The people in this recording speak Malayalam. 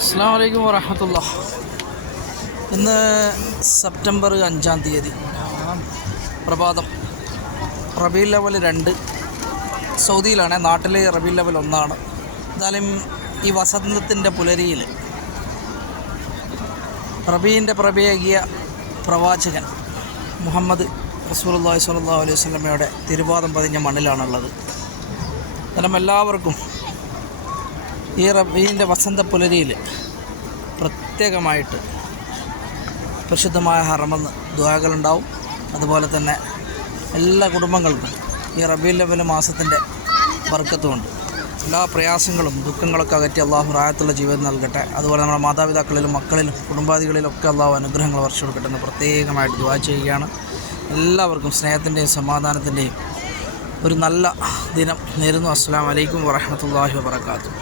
അസ്സലാമു അലൈക്കും വറഹ്മത്തുള്ളാഹി. ഇന്ന് സെപ്റ്റംബർ 5-ാം തീയതി പ്രഭാതം. റബീഉൽ അവ്വൽ 2 സൗദിയിലാണ്, നാട്ടിൽ റബീഉൽ അവ്വൽ 1. എന്തായാലും ഈ വസന്തത്തിൻ്റെ പുലരിയിൽ റബീൻ്റെ പ്രഭയേകിയ പ്രവാചകൻ മുഹമ്മദ് റസൂലുള്ളാഹി സ്വല്ലല്ലാഹു അലൈഹി വസല്ലമയുടെ തിരുപാദം പതിഞ്ഞ മണ്ണിലാണുള്ളത്. കാരണം എല്ലാവർക്കും ഈ റബീൻ്റെ വസന്ത പുലരിയിൽ പ്രത്യേകമായിട്ട് പരിശുദ്ധമായ ഹറമെന്ന് ദുആകളുണ്ടാവും. അതുപോലെ തന്നെ എല്ലാ കുടുംബങ്ങൾക്കും ഈ റബീഉൽ അവ്വൽ മാസത്തിൻ്റെ ബർക്കത്തുമുണ്ട്. എല്ലാ പ്രയാസങ്ങളും ദുഃഖങ്ങളൊക്കെ അകറ്റി അള്ളാഹു റാഹത്തുള്ള ജീവിതം നൽകട്ടെ. അതുപോലെ നമ്മുടെ മാതാപിതാക്കളിലും മക്കളിലും കുടുംബാദികളിലൊക്കെ അള്ളാഹു അനുഗ്രഹങ്ങൾ വർഷം കൊടുക്കട്ടെ എന്ന് പ്രത്യേകമായിട്ട് ദുആ ചെയ്യുകയാണ്. എല്ലാവർക്കും സ്നേഹത്തിൻ്റെയും സമാധാനത്തിൻ്റെയും ഒരു നല്ല ദിനം നേരുന്നു. അസ്സലാമു അലൈക്കും വറഹ്മത്തുള്ളാഹി വബറകാതുഹു.